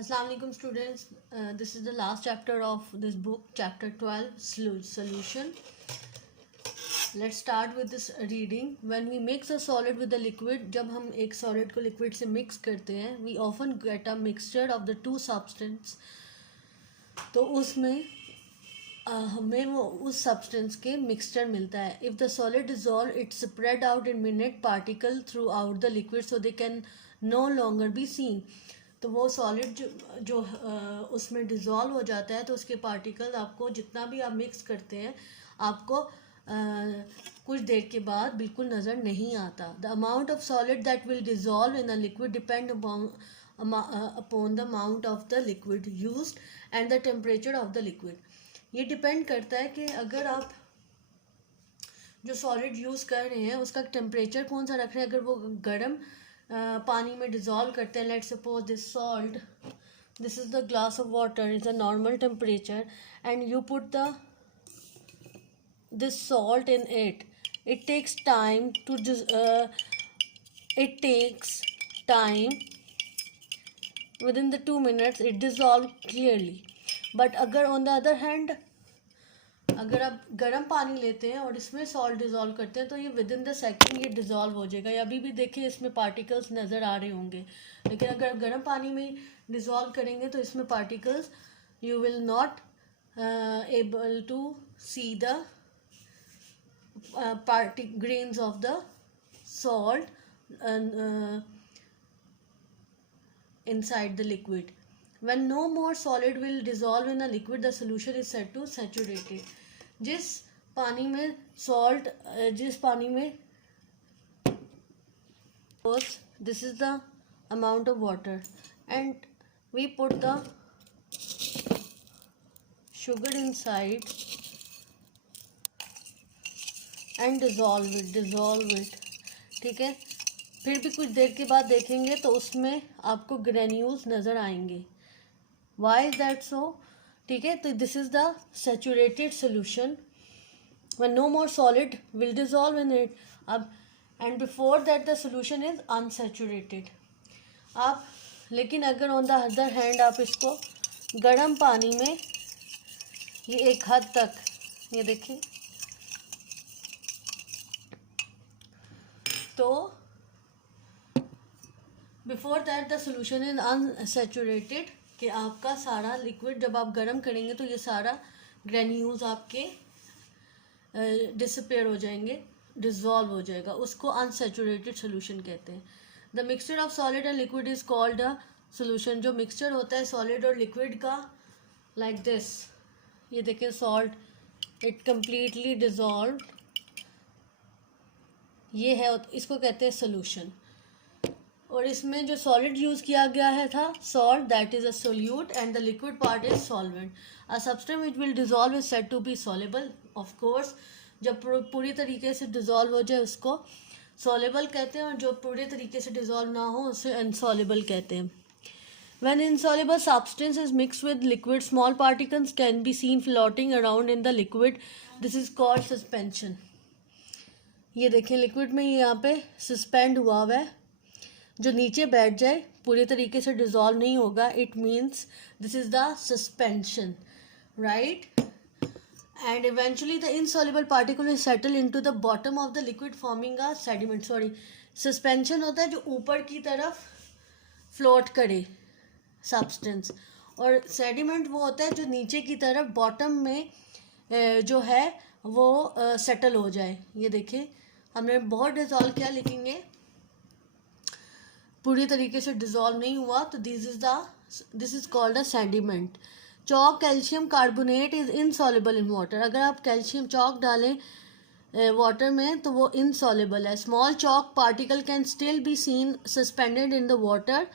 Assalamu alaikum students. This is the last chapter of this book, chapter 12, solution. Let's start with this reading. When we mix a solid with a liquid, जब हम एक solid को liquid से mix करते हैं, we often get a mixture of the two substance. तो उसमें हमें वो उस substance के mixture मिलता है. If the solid dissolve, it spread out in minute particle throughout the liquid, so they can no longer be seen. तो वो सॉलिड जो उसमें डिज़ोल्व हो जाता है तो उसके पार्टिकल आपको जितना भी आप मिक्स करते हैं आपको कुछ देर के बाद बिल्कुल नज़र नहीं आता. The amount of solid that will dissolve in a liquid depend upon the amount of the liquid used and the temperature of the liquid. ये डिपेंड करता है कि अगर आप जो सॉलिड यूज़ कर रहे हैं उसका टेम्परेचर कौन सा रख रहे हैं. अगर वो गर्म पानी में डिज़ोल्व करते हैं, let's suppose this salt, this is the glass of water, is a normal temperature and you put the this salt in it. It takes time to with in the 2 minutes it dissolve clearly. But अगर on the other hand अगर आप गर्म पानी लेते हैं और इसमें salt dissolve करते हैं तो ये विद इन द सेकेंड ये डिज़ोल्व हो जाएगा. या अभी भी देखिए इसमें पार्टिकल्स नज़र आ रहे होंगे, लेकिन अगर गर्म पानी में डिज़ोल्व करेंगे तो इसमें particles you will not able to see the grains of the salt inside the liquid. When no more solid will dissolve in a liquid, the solution is said to saturated. जिस पानी में salt जिस पानी में this is the amount of water and we put the sugar inside and dissolve it. ठीक है, फिर भी कुछ देर के बाद देखेंगे तो उसमें आपको ग्रेन्यूल्स नज़र आएंगे. Why is that so? ठीक है, तो this is the saturated solution when no more solid will dissolve in it. अब and before that the solution is unsaturated. आप लेकिन अगर ऑन द अदर हैंड आप इसको गर्म पानी में ये एक हद तक ये देखें तो before that the solution is unsaturated कि आपका सारा लिक्विड जब आप गर्म करेंगे तो ये सारा ग्रेन्यूल्स आपके डिसअपेयर हो जाएंगे, डिज़ोल्व हो जाएगा. उसको अनसैचुरेटेड सोल्यूशन कहते हैं. The mixture of solid and liquid is called a solution. जो मिक्सचर होता है सॉलिड और लिक्विड का लाइक दिस, ये देखें सॉल्ट इट कम्प्लीटली डिज़ोल्व, ये है, इसको कहते हैं सोल्यूशन. और इसमें जो सॉलिड यूज़ किया गया है था salt, that is a solute and the liquid part is solvent. A substance which will dissolve is said to be soluble. Of course जब पूरी तरीके से डिज़ोल्व हो जाए उसको सॉलेबल कहते हैं और जो पूरे तरीके से डिज़ोल्व ना हो उसे अनसॉलेबल कहते हैं. When insoluble substance is mixed with liquid, small particles can be seen floating around in the liquid. This is called suspension. ये देखें लिक्विड में ये यहाँ पे सस्पेंड हुआ है, जो नीचे बैठ जाए पूरे तरीके से डिज़ोल्व नहीं होगा. It means this is the suspension, right. And eventually the insoluble particle is settle into the bottom of the liquid forming a sediment. Sorry, suspension होता है जो ऊपर की तरफ फ्लोट करे सब्सटेंस, और सेडिमेंट वो होता है जो नीचे की तरफ बॉटम में जो है वो सेटल हो जाए. ये देखिए हमने बहुत डिज़ोल्व किया लेकिन ये पूरी तरीके से डिज़ोल्व नहीं हुआ, तो this is called a sediment. Chalk calcium carbonate is insoluble in water. अगर आप कैल्शियम चॉक डालें वाटर में तो वो इनसॉल्युबल है. Small chalk particle can still be seen suspended in the water.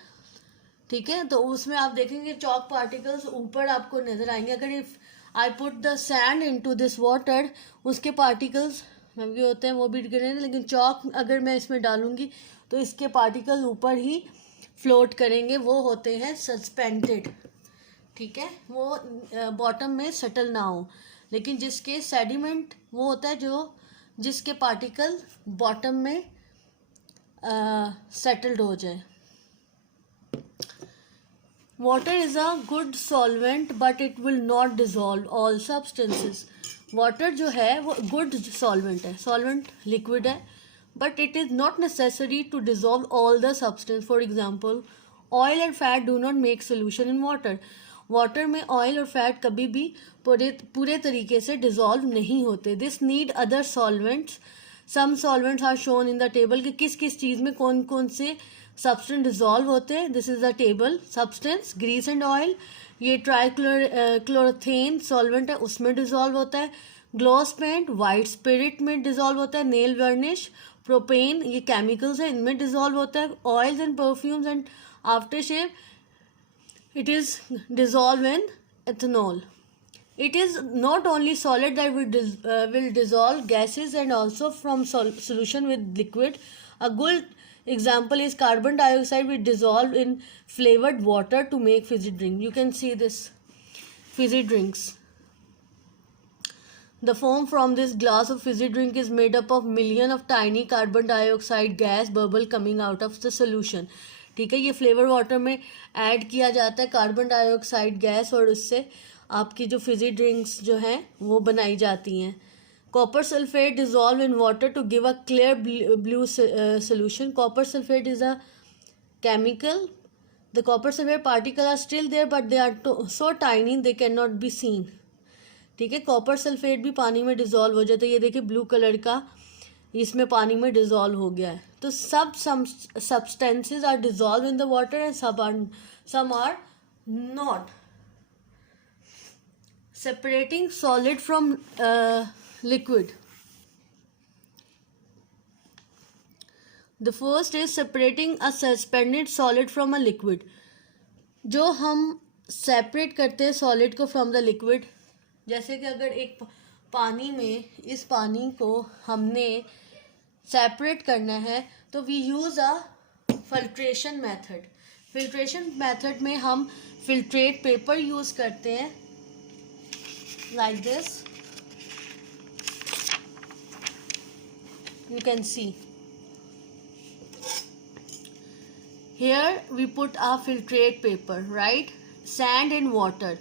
ठीक है, तो उसमें आप देखेंगे चॉक पार्टिकल्स ऊपर आपको नज़र आएंगे. अगर if I put the sand into this water, उसके पार्टिकल्स भी होते हैं वो भी गिरेंगे, लेकिन चॉक अगर मैं इसमें डालूंगी तो इसके पार्टिकल ऊपर ही फ्लोट करेंगे, वो होते हैं सस्पेंडेड. ठीक है, वो बॉटम में सेटल ना हो. लेकिन जिसके सेडिमेंट वो होता है जो जिसके पार्टिकल बॉटम में सेटल्ड हो जाए. Water is a good solvent but it will not dissolve all substances. Water जो है वो good solvent है, solvent liquid है, but it is not necessary to dissolve all the substance. For example, oil and fat do not make solution in water. Water में oil और fat कभी भी पूरे तरीके से डिजॉल्व नहीं होते. This need other solvents. Some solvents are shown in the table कि किस किस चीज़ में कौन कौन से सब्सटेंस डिजॉल्व होते हैं. This is the table. Substance grease and oil, ये ट्राइक्लोरोथेन सॉल्वेंट है, उसमें डिजॉल्व होता है. ग्लॉस पेंट वाइट स्पिरिट में डिजॉल्व होता है. नेल वर्निश प्रोपेन, ये केमिकल्स है, इनमें डिजॉल्व होता है. Oils and perfumes and aftershave, it is dissolved in ethanol. It is not only solid that will dissolve gases and also from solution with liquid. A good example is carbon dioxide which dissolve in flavored water to make fizzy drink. You can see this fizzy drinks. The foam from this glass of fizzy drink is made up of million of tiny carbon dioxide gas bubble coming out of the solution. ठीक है, ये flavour water में add किया जाता है carbon dioxide gas और उससे आपकी जो फिजी ड्रिंक्स जो हैं वो बनाई जाती हैं. Copper sulphate dissolve in water to give a clear blue solution. Copper sulphate is a chemical. The copper sulphate particle are still there but they are so tiny they can not be seen. ठीक है, copper sulphate भी पानी में dissolve हो जाता है. ये देखिए ब्लू कलर का इसमें पानी में डिजॉल्व हो गया है. तो सब substances are dissolved in the water and some are not. Separating solid from liquid. The first is separating a suspended solid from a liquid. जो हम separate करते हैं solid को from the liquid, जैसे कि अगर एक पानी में इस पानी को हमने सेपरेट करना है तो we use a filtration method. Filtration method में हम फिल्ट्रेट पेपर यूज़ करते हैं like this. You can see here we put a filtrate paper, right. Sand and water,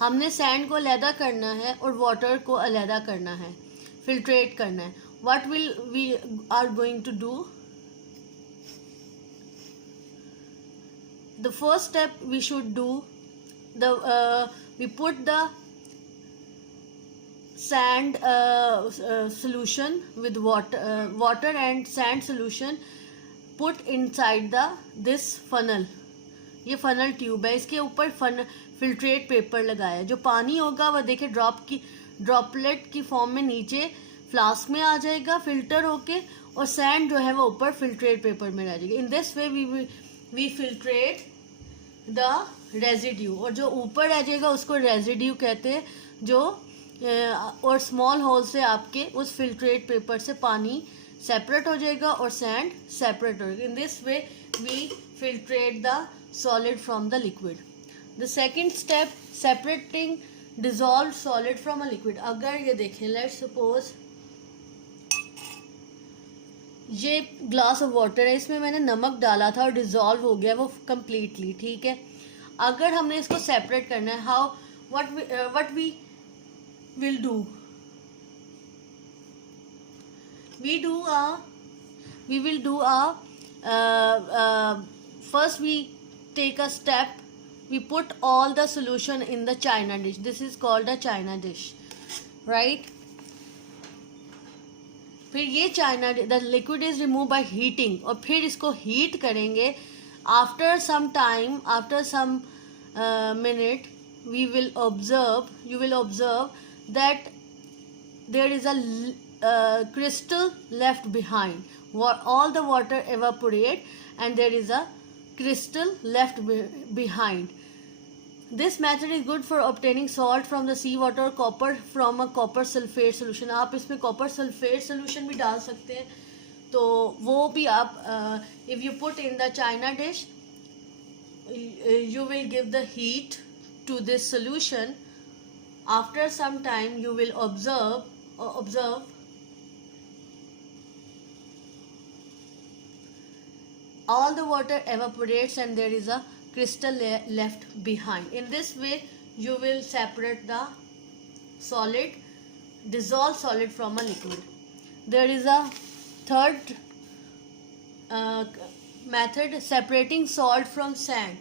हमने सैंड को अलहदा करना है और वाटर को अलहदा करना है, फिल्ट्रेट करना है. What will we are going to do? The first step we should do, we put the sand solution with water and sand solution put inside this funnel. ये फनल ट्यूब है, इसके ऊपर फिल्ट्रेट पेपर लगाया है. जो पानी होगा वह देखिए ड्रॉपलेट की फॉर्म में नीचे फ्लास्क में आ जाएगा फिल्टर होके, और सैंड जो है वो ऊपर फिल्ट्रेट पेपर में रह जाएगी. In this way we filtrate the residue, और जो ऊपर रह जाएगा उसको रेजिड्यू कहते हैं, जो और स्मॉल होल से आपके उस फिल्ट्रेट पेपर से पानी सेपरेट हो जाएगा और सैंड सेपरेट हो जाएगा. In this way we filtrate the solid from the liquid. The second step, separating dissolve solid from a liquid. अगर ये देखें, लेट्स सपोज ये ग्लास ऑफ वाटर है, इसमें मैंने नमक डाला था और डिजॉल्व हो गया वो कम्प्लीटली. ठीक है, अगर हमने इसको सेपरेट करना है, how what we will do, we will do first we take a step, we put all the solution in the china dish. This is called a china dish, right. फिर ये china the liquid is remove by heating, और फिर इसको heat करेंगे. After some time, after some minute, you will observe that there is a crystal left behind. All the water evaporate and there is a crystal left behind. This method is good for obtaining salt from the sea water or copper from a copper sulfate solution. आप इसमें copper sulfate solution भी डाल सकते हैं, तो वो भी आप if you put in the china dish, you will give the heat to this solution. After some time you will observe all the water evaporates and there is a crystal left behind. In this way you will separate the solid, dissolved solid from a liquid. There is a third method, separating salt from sand.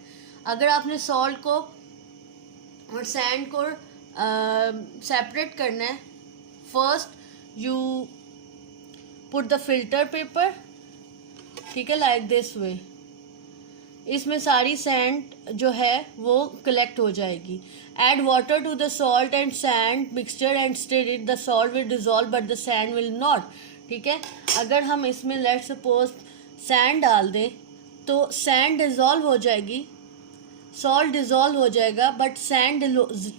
अगर आपने salt को और sand को separate करना है, first you put the filter paper, ठीक है, like this way. इसमें सारी सैंड जो है वो कलेक्ट हो जाएगी. Add water to the salt and sand mixture and stir it. The salt will dissolve but the sand will not. ठीक है, अगर हम इसमें लेट सपोज सैंड डाल दें तो सैंड डिजॉल्व हो जाएगी, सॉल्ट डिजॉल्व हो जाएगा, बट सैंड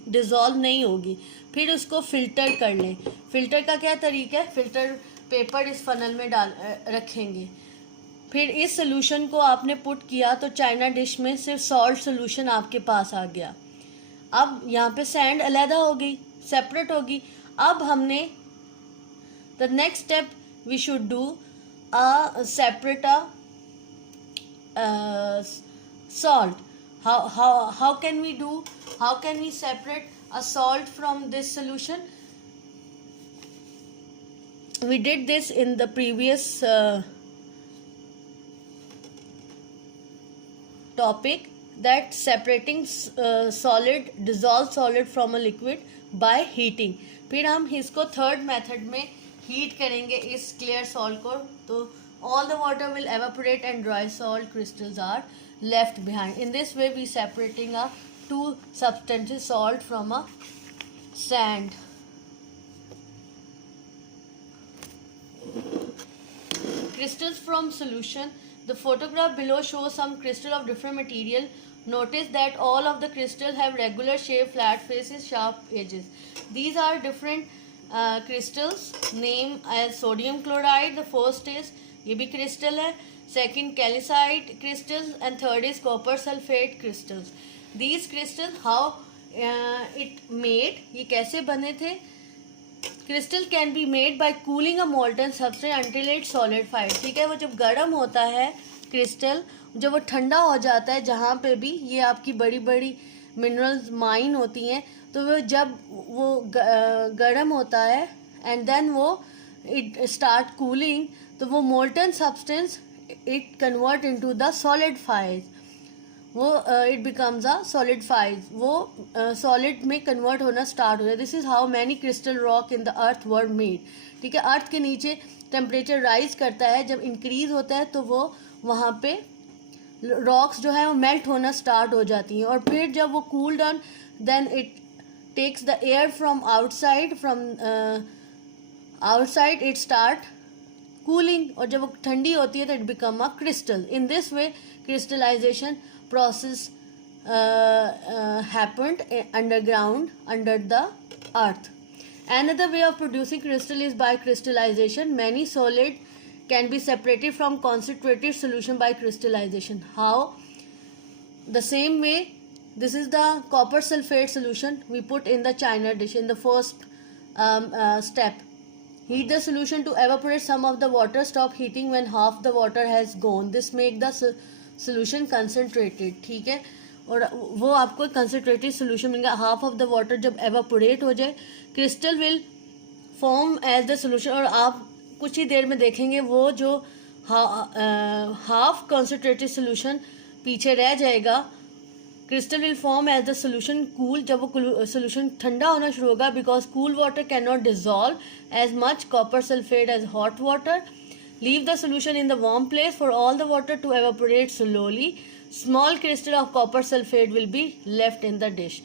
डिजॉल्व नहीं होगी. फिर उसको फिल्टर कर लें. फिल्टर का क्या तरीका है, फिल्टर पेपर इस फनल में डाल रखेंगे. फिर इस सोल्यूशन को आपने पुट किया तो चाइना डिश में सिर्फ सॉल्ट सोल्यूशन आपके पास आ गया. अब यहाँ पे सैंड अलहदा हो गई, सेपरेट होगी. अब हमने the next step we should do separate salt. How can we do, how can we separate a salt from this solution? We did this in the previous topic, that separating solid, dissolved solid from a liquid by heating. फिर हम इसको third method में heat करेंगे इस clear salt को, तो all the water will evaporate and dry salt crystals are left behind. In this way we separating a two substances, salt from a sand. Crystals from solution. The photograph below shows some crystal of different material. Notice that all of the crystals have regular shape, flat faces, sharp edges. These are different crystals named as sodium chloride. The first is, ये भी crystal है. Second, calcite crystals, and third is copper sulfate crystals. These crystals, how it made, ये कैसे बने थे? Crystal can be made by cooling a molten substance until it solidified. ठीक है, वो जब गर्म होता है क्रिस्टल, जब वो ठंडा हो जाता है, जहाँ पे भी ये आपकी बड़ी बड़ी मिनरल्स माइन होती हैं, तो वो जब वो गर्म होता है एंड देन वो इट स्टार्ट कूलिंग, तो वो molten substance it convert into the solidifies. वो इट बिकम्स अ सॉलिडिफाइज, वो सॉलिड में कन्वर्ट होना स्टार्ट हो जाए. This is how many crystal rock in the earth were made. ठीक है, अर्थ के नीचे टेम्परेचर राइज करता है, जब इंक्रीज होता है तो वो वहाँ पे रॉक्स जो है वो मेल्ट होना स्टार्ट हो जाती हैं. और फिर जब वो cool down, then it takes the air from outside, outside it start cooling, और जब वो ठंडी होती है तो it become a crystal. In this way crystallization process happened underground under the earth. Another way of producing crystal is by crystallization. Many solid can be separated from concentrated solution by crystallization. How? The same way, this is the copper sulfate solution we put in the china dish in the first step. Heat the solution to evaporate some of the water. Stop heating when half the water has gone. This make the solution concentrated. ठीक है, और वो आपको concentrated solution मिलेगा. Half of the water जब evaporate हो जाए, crystal will form as the solution. और आप कुछ ही देर में देखेंगे वो जो हाफ कंसनट्रेटेड सोल्यूशन पीछे रह जाएगा. Crystal will form as the solution cool. जब वो सोल्यूशन ठंडा होना शुरू होगा, because cool water can not dissolve as much copper sulphate as hot water. Leave the solution in the warm place for all the water to evaporate slowly. Small crystal of copper sulfate will be left in the dish.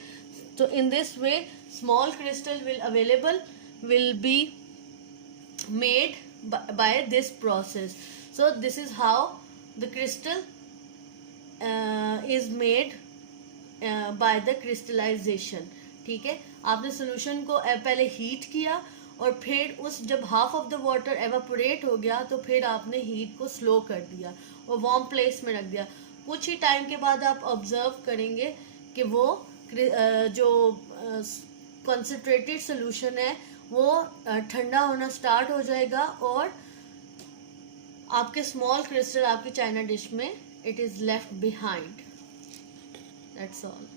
So in this way, small crystal will be made by this process. So this is how the crystal is made by the crystallization. ठीक है, आपने solution को पहले heat किया, और फिर उस जब half of the water evaporate हो गया तो फिर आपने हीट को स्लो कर दिया और वार्म प्लेस में रख दिया. कुछ ही टाइम के बाद आप ऑब्जर्व करेंगे कि वो जो कंसनट्रेटेड सोल्यूशन है वो ठंडा होना स्टार्ट हो जाएगा, और आपके स्मॉल क्रिस्टल आपकी चाइना डिश में it is left behind. That's all.